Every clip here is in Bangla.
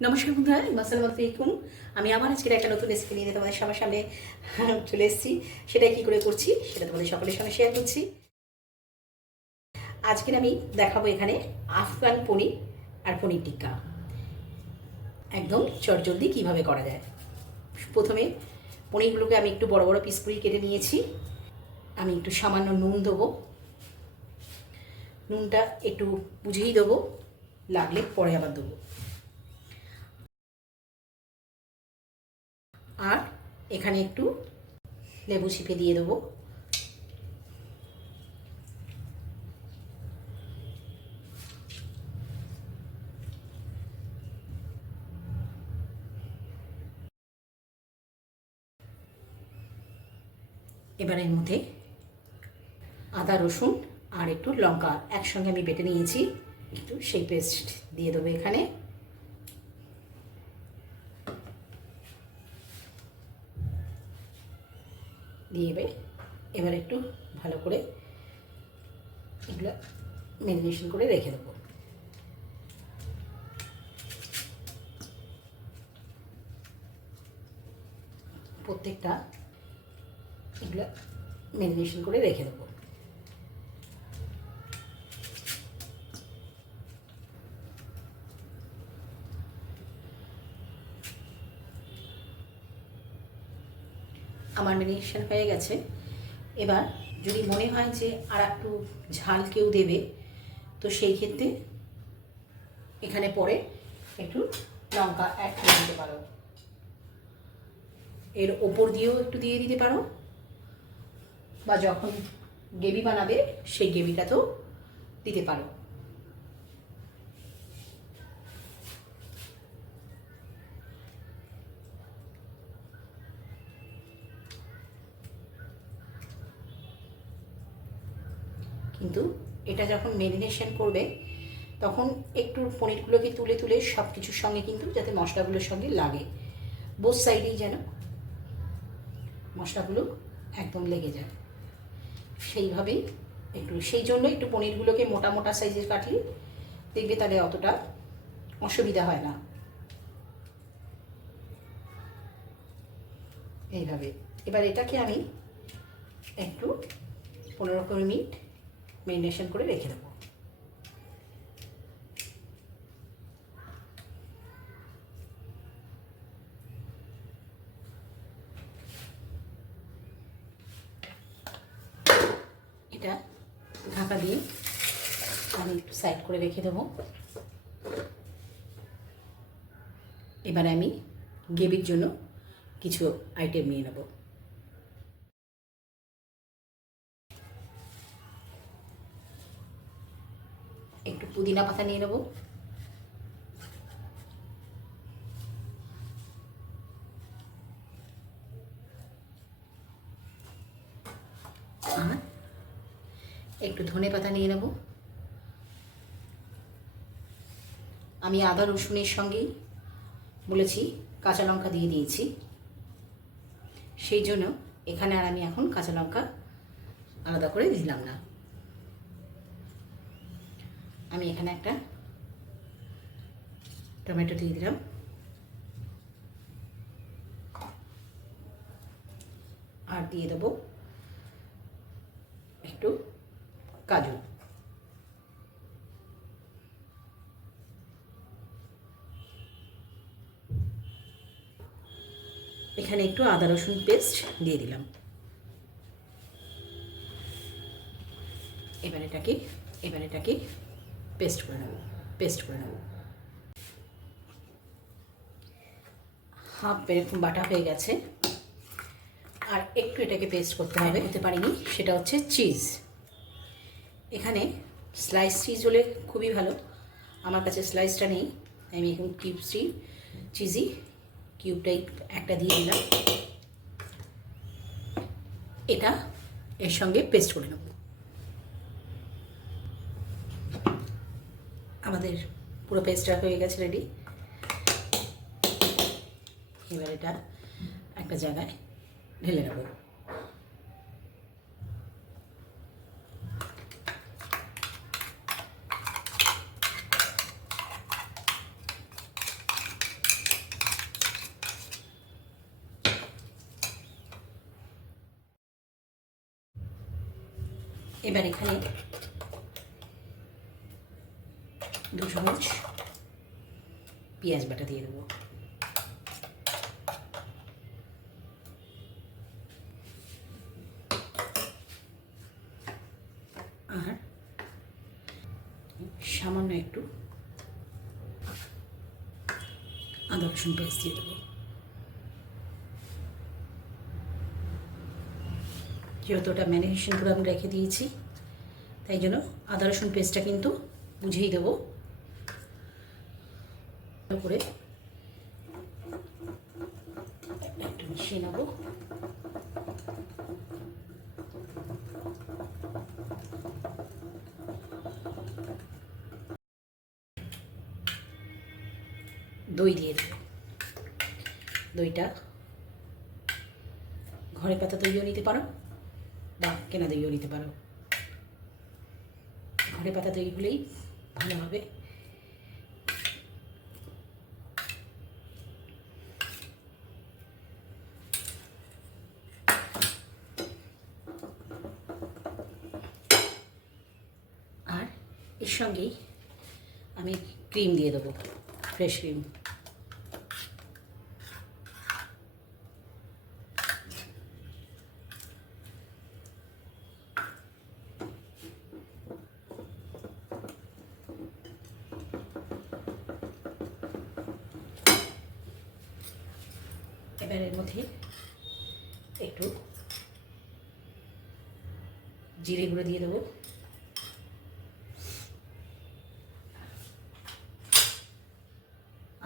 নমস্কার বন্ধুরা, আসসালামু আলাইকুম। আমি আবার আজকের একটা নতুন রেসিপি নিয়ে তোমাদের সবার সামনে চলে এসেছি। সেটা কি করে করছি সেটা তোমাদের সকলের সঙ্গে শেয়ার করছি। আজকের আমি দেখাবো এখানে আফগান পনির আর পনির টিক্কা একদম চটজলদি কীভাবে করা যায়। প্রথমে পনিরগুলোকে আমি একটু বড় বড় পিস করে কেটে নিয়েছি। আমি একটু সামান্য নুন দেবো, নুনটা একটু বুঝেই দেবো, লাগলে পরে আবার দেবো। আর এখানে একটু লেবু চিপে দিয়ে দেবো। এবার এর মধ্যে আদা রসুন আর একটু লঙ্কা একসঙ্গে আমি বেটে নিয়েছি, একটু সেই পেস্ট দিয়ে দেবো এখানে। দিয়ে এবার একটু ভালো করে এগুলো ম্যারিনেশন করে রেখে দেবো। প্রত্যেকটা এগুলো ম্যারিনেশন করে রেখে দেবো। আমার ম্যারিনেশন হয়ে গেছে। এবার যদি মনে হয় যে আর একটু ঝাল কেউ দেবে, তো সেই ক্ষেত্রে এখানে পরে একটু লঙ্কা অ্যাড করে দিতে পারো, এর ওপর দিয়েও একটু দিয়ে দিতে পারো, বা যখন গ্রেভি বানাবে সেই গ্রেভিটাতেও দিতে পারো। কিন্তু এটা যখন ম্যারিনেশন করবে তখন একটু পনিরগুলোকে তুলে তুলে সব কিছুর সঙ্গে কিন্তু যাতে মশলাগুলোর সঙ্গে লাগে, বোথ সাইডেই যেন মশলাগুলো একদম লেগে যায়, সেইভাবেই সেই জন্য একটু পনিরগুলোকে মোটা মোটা সাইজের কাটলে দেখবে তাহলে অতটা অসুবিধা হয় না। এইভাবে এবার এটাকে আমি একটু 15-20 মিনিট ম্যারিনেশন করে রেখে দেবো। এটা ঢাকা দিয়ে আমি একটু সাইড করে রেখে দেবো। এবারে আমি গ্রেভির জন্য কিছু আইটেম নিয়ে নেব। একটু পুদিনা পাতা নিয়ে নেব, আর একটু ধনে পাতা নিয়ে নেব। আমি আদা রসুনের সঙ্গেই বলেছি কাঁচা লঙ্কা দিয়ে দিয়েছি, সেই জন্য এখানে আর আমি এখন কাঁচা লঙ্কা আলাদা করে দিলাম না। আমি এখানে একটা টমেটো দিয়ে দিলাম, আর দিয়ে দেবো একটু কাজু। এখানে একটু আদা রসুন পেস্ট দিয়ে দিলাম। এবার এটাকে পেস্ট করে নেব। হাফ এরকম বাটা হয়ে গেছে, আর একটু এটাকে পেস্ট করতে হবে, হতে পারিনি, সেটা হচ্ছে চিজ। এখানে স্লাইস চিজ হলে খুবই ভালো, আমার কাছে স্লাইসটা নেই, আমি এখন চিজি কিউব টাইপ একটা দিয়ে দিলাম। এটা এর সঙ্গে পেস্ট করে নেব। আমাদের পুরো পেস্টটা হয়ে গেছে, রেডি। এবার এটা একটা জায়গায় ঢেলে নেব। এবার এখানে 2 চামচ পেঁয়াজ বাটা দিয়ে দেবো। আর সামান্য একটু আদা রসুন পেস্ট দিয়ে দেবো। যেহেতু ওটা ম্যারিনেশন করে আমি রেখে দিয়েছি, তাই জন্য আদা রসুন পেস্টটা কিন্তু বুঝেই দেবো। করে একটু মিশিয়ে নেবো। দই দিয়ে দেবো। দইটা ঘরে পাতা দইও নিতে পারো বা কেনা দইও নিতে পারো। ঘরে পাতা দই হলেই ভালো হবে। আর এর সঙ্গেই আমি ক্রিম দিয়ে দেবো, ফ্রেশ ক্রিম। এবার এর মধ্যে একটু জিরে গুঁড়ো দিয়ে দেবো।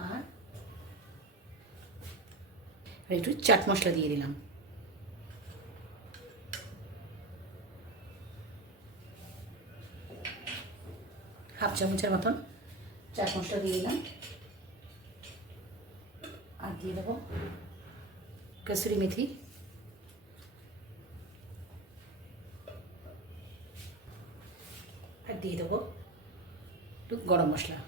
আর একটু চাট মশলা দিয়ে দিলাম। হাফ চামচের মতন চাট মশলা দিয়ে দিলাম। আর দিয়ে দেবো কসুরি মেথি। আর দিয়ে দেবো একটু গরম মশলা।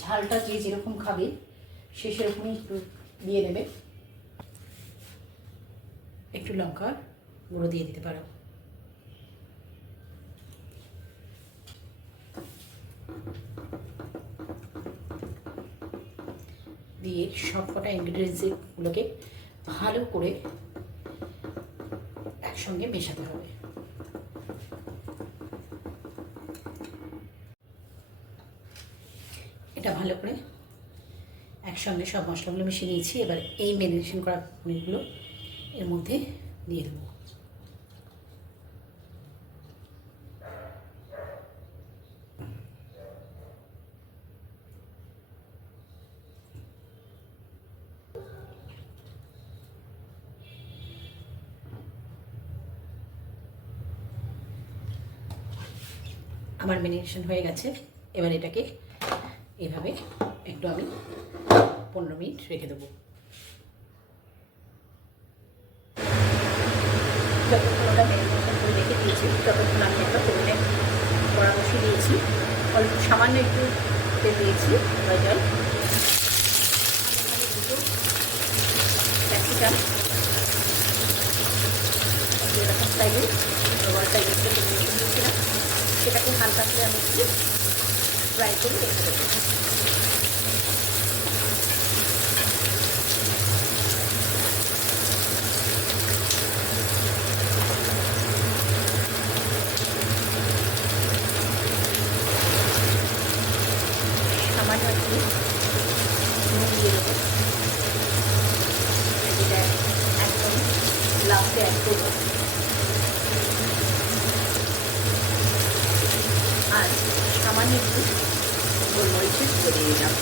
ঝালটা যে যেরকম খাবে সে সেরকমই একটু দিয়ে দেবে। একটু লঙ্কা গুঁড়ো দিয়ে দিতে পারো। দিয়ে সব কটা ইনগ্রিডিয়েন্টসগুলোকে ভালো করে একসঙ্গে মেশাতে হবে। এটা ভালো করে একসঙ্গে সব মশলাগুলো মিশিয়ে নিয়েছি। এবার এই ম্যারিনেশন করা পনিরগুলো এর মধ্যে দিয়ে দেবো। আমার ম্যারিনেশন হয়ে গেছে। এবার এটাকে এভাবে একটু আমি 15 মিনিট রেখে দেবো। যতক্ষণ ওটা ম্যারিনেশন করে রেখে দিয়েছি ততক্ষণ আমি একটা পরিমাণে পরামর্শ দিয়েছি। অল্প সামান্য একটু তেল দিয়েছি জল। এখানে দুটো ক্যাপসিকাম এরকম সাইজের বড় সাইজের দিয়েছিলাম, সেটাকে হালকা করে আমি একটু ফ্রাই করে রেখে দেবো। সামান্য একটু নুন দিয়ে দেবো, যেটা একদম লাস্টে অ্যাড করবো। আর সামান্য একটু গোলমরিচের গুঁড়ো দিয়ে দিলাম।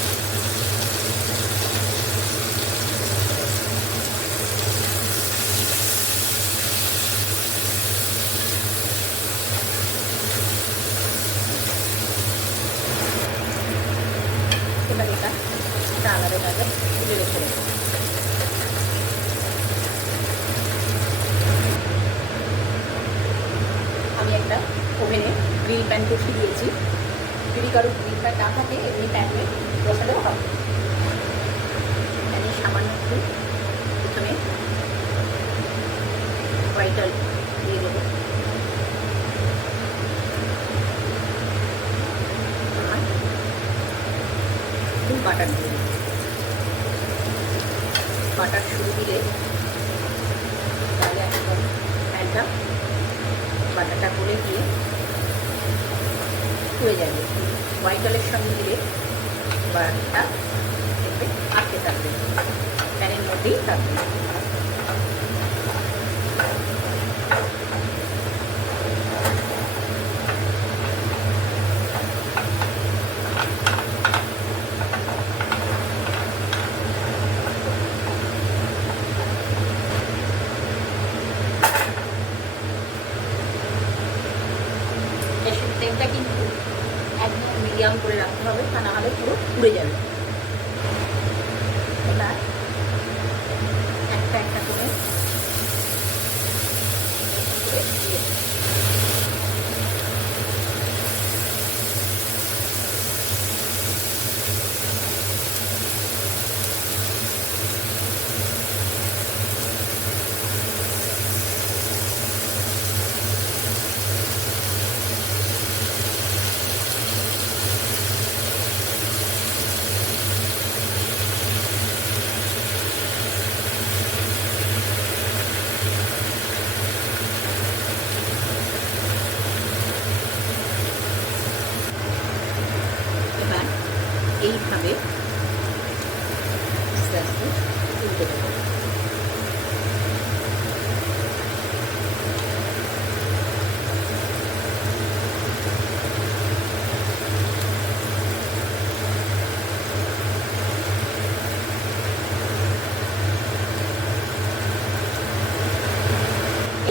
এবার এটা আলাদাভাবে তুলে রেখে দেবো। আমি একটা ওভেনে গ্রিল প্যান বসিয়ে দিয়েছি। যদি কারো গ্রিল প্যান না থাকে এমনি প্যানে বসালেও হবে। প্যানে সামান্য একটু কড়াইটা দিয়ে দেবো। আর একটু বাটার দিয়ে দেবো। বাটার শুরু দিলে তাহলে একদম ফ্যানটা বাটারটা গলে গিয়ে পুড়ে যাবে। হোয়াইট অয়েলের সঙ্গে দিলে বাটারটা দেখবে আটকে থাকবে, প্যানের মধ্যেই থাকবে। গ্যাসের ফ্লেমটা কিন্তু একদম মিডিয়াম করে রাখতে হবে, তা না হলে পুরো পুড়ে যাবে। এবার একটা একটা করে দিয়ে দেবো। এবার এইভাবে আস্তে আস্তে উল্টে দেবো।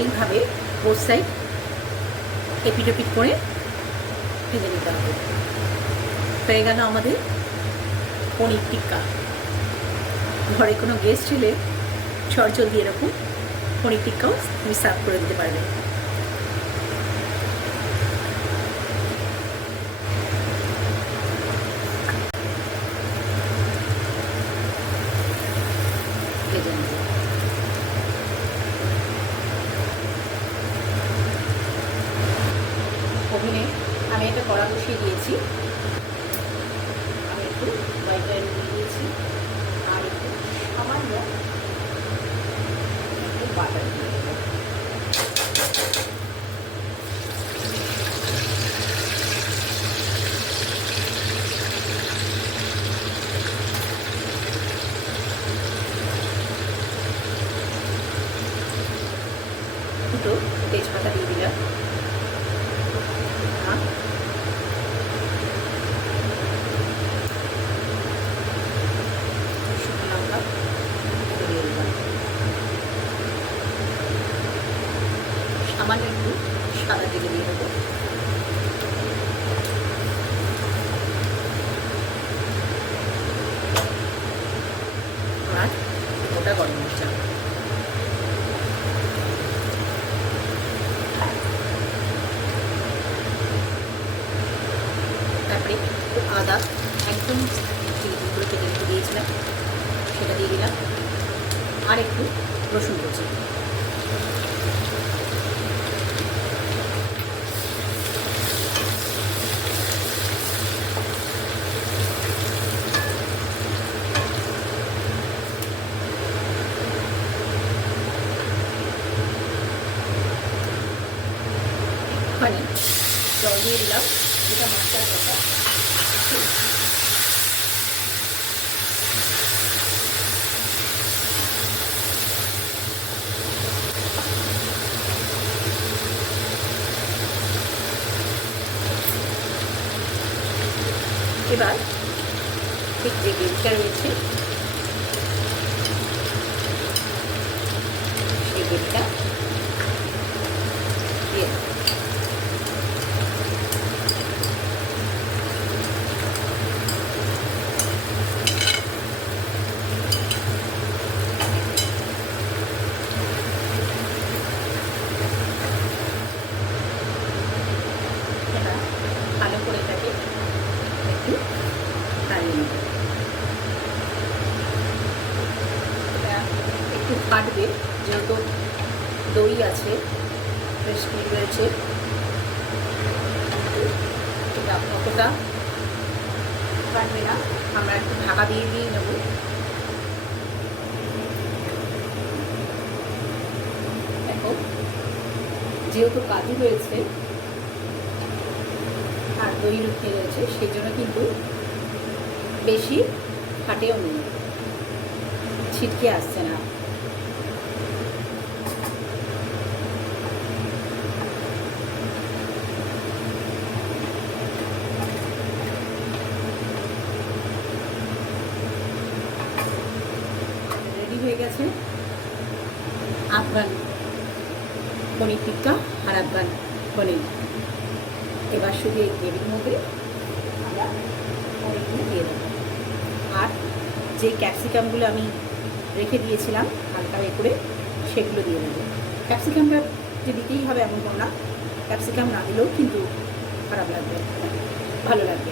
এইভাবে বোথ সাইড এপিট ওপিট করে ভেজে নিতে হবে। হয়ে গেল আমাদের পনির টিক্কা। ঘরে কোনো গেস্ট এলে চটজলদি এরকম পনির টিক্কাও তুমি সার্ভ করে দিতে পারবে। ভেজে নেব। ওভেনে আমি একটা কড়া বসিয়ে দিয়েছি। আমি একটু হোয়াইট অয়েল দিয়ে দিয়েছি আর একটু সামান্য একটু বাটার দিয়ে দেবো। দুটো তেজপাতা দিয়ে দিলাম। সামান্য একটু সাদা তেলে দিয়ে দেবো। আর গোটা গরম মশলা, তারপরে একটু আদা একদম করে কেটে রেখে দিয়েছিলাম সেটা দিয়ে দিলাম। আর একটু রসুন কুচি। ওখানে জল দিয়ে দিলাম, যেটা মশলার কথা। এবার ঠিক যে গ্রেভিটা রয়েছে সেই গ্রেভিটা দিয়ে ভালো করে এটাকে একটু নাড়িয়ে নেব। এটা একটু ফাটবে যেহেতু দই আছে, রয়েছে, এটা অতটা কাটবে না, আমরা একটু ঢাকা দিয়ে দিয়েই নেব। দেখো, যেহেতু কাজু রয়েছে আর দই রয়েছে, সেই জন্য কিন্তু বেশি ফাটেও নেই, ছিটকে আসছে না। রেডি হয়ে গেছে আফগান পনির টিক্কা আর আফগান পনির। এবার শুধু এই গ্রেভির মধ্যে আমরা পনিরগুলো দিয়ে দেবো, আর যে ক্যাপসিকামগুলো আমি রেখে দিয়েছিলাম হালকা করে, সেগুলো দিয়ে দেবো। ক্যাপসিকামটা যে দিতেই হবে এমন কোনো না, ক্যাপসিকাম না দিলেও কিন্তু খারাপ লাগবে, ভালো লাগবে।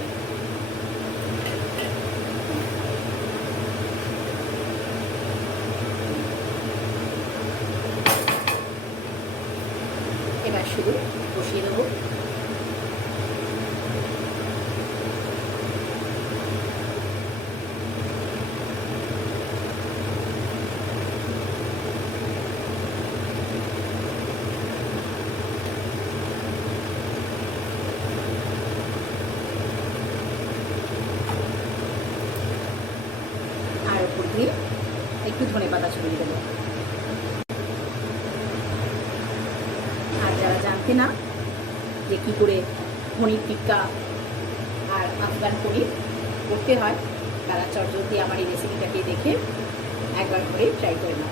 এবার শুধু বসিয়ে দেবো। আর উপর দিয়ে একটু ধনেপাতা ছড়িয়ে দেবো। আর যারা জানতে না যে কী করে পনির টিক্কা আর আফগান পনির করতে হয়, তারা চটজলদি আমার এই রেসিপিটাকে দেখে একবার করে ট্রাই করে নাও।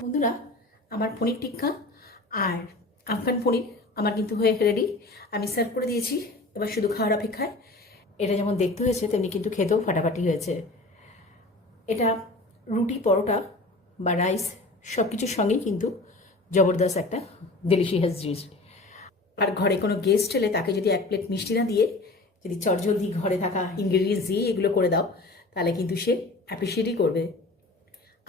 বন্ধুরা, আমার পনির টিক্কা আর আফগান পনির আমার কিন্তু হয়ে রেডি, আমি সার্ভ করে দিয়েছি। এবার শুধু খাওয়ার অপেক্ষায়। এটা যেমন দেখতে হয়েছে তেমনি কিন্তু খেতেও ফাটাফাটি হয়েছে। এটা রুটি, পরোটা বা রাইস সব কিছুর সঙ্গেই কিন্তু জবরদস্ত একটা ডেলিশিয়াস ডিশ। আর ঘরে কোনো গেস্ট এলে তাকে যদি এক প্লেট মিষ্টি না দিয়ে যদি চটজলদি ঘরে থাকা ইনগ্রেডিয়েন্টস দিয়ে এগুলো করে দাও, তাহলে কিন্তু সে অ্যাপ্রিসিয়েটই করবে।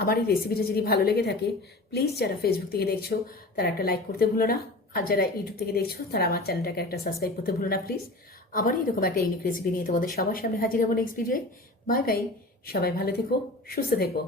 আমার এই রেসিপিটা যদি ভালো লেগে থাকে, প্লিজ যারা ফেসবুক থেকে দেখছো তারা একটা লাইক করতে ভুলো না, আর যারা ইউটিউব থেকে দেখছো তারা আমার চ্যানেলটাকে একটা সাবস্ক্রাইব করতে ভুলো না প্লিজ। আবার এরকম একটা ইউনিক রেসিপি নিয়ে তোমাদের সবার সামনে হাজির হবো নেক্সট ভিডিওয়ে। বাই বাই, সবাই ভালো থেকো, সুস্থ থেকো।